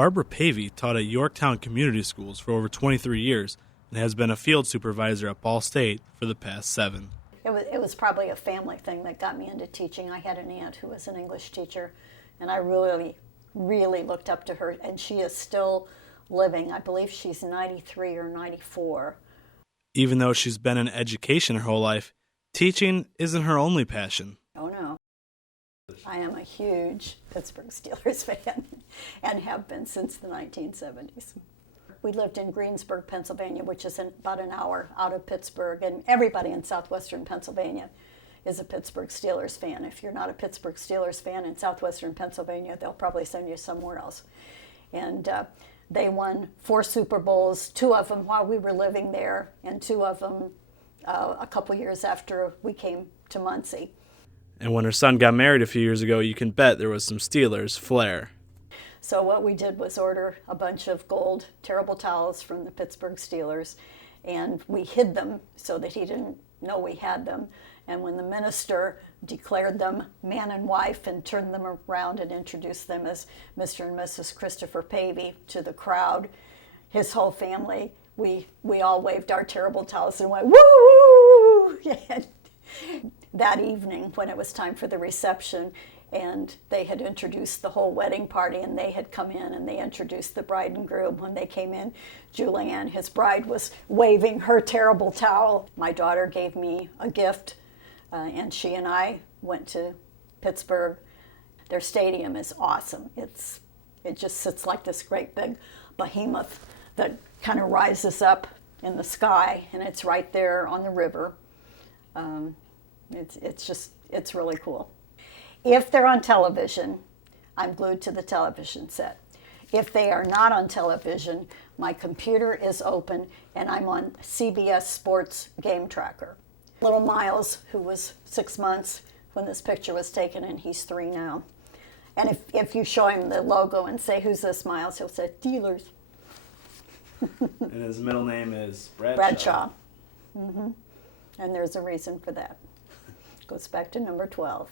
Barbara Pavey taught at Yorktown Community Schools for over 23 years and has been a field supervisor at Ball State for the past 7. It was probably a family thing that got me into teaching. I had an aunt who was an English teacher, and I really, really looked up to her, and she is still living. I believe she's 93 or 94. Even though she's been in education her whole life, teaching isn't her only passion. Oh, no. I am a huge Pittsburgh Steelers fan and have been since the 1970s. We lived in Greensburg, Pennsylvania, which is about an hour out of Pittsburgh, and everybody in southwestern Pennsylvania is a Pittsburgh Steelers fan. If you're not a Pittsburgh Steelers fan in southwestern Pennsylvania, they'll probably send you somewhere else. And they won 4 Super Bowls, 2 of them while we were living there, and 2 of them a couple years after we came to Muncie. And when her son got married a few years ago, you can bet there was some Steelers flair. So what we did was order a bunch of gold terrible towels from the Pittsburgh Steelers, and we hid them so that he didn't know we had them. And when the minister declared them man and wife and turned them around and introduced them as Mr. and Mrs. Christopher Pavey to the crowd, his whole family, we all waved our terrible towels and went, woo! And that evening, when it was time for the reception, and they had introduced the whole wedding party, and they had come in and they introduced the bride and groom. When they came in, Julianne, his bride, was waving her terrible towel. My daughter gave me a gift, and she and I went to Pittsburgh. Their stadium is awesome. It just sits like this great big behemoth that kind of rises up in the sky, and it's right there on the river. It's really cool. If they're on television, I'm glued to the television set. If they are not on television, my computer is open and I'm on CBS Sports Game Tracker. Little Miles, who was 6 months when this picture was taken, and he's 3 now. And if you show him the logo and say, "Who's this, Miles?" he'll say, "Steelers." And his middle name is Bradshaw. Bradshaw. Mm-hmm. And there's a reason for that. Goes back to number 12.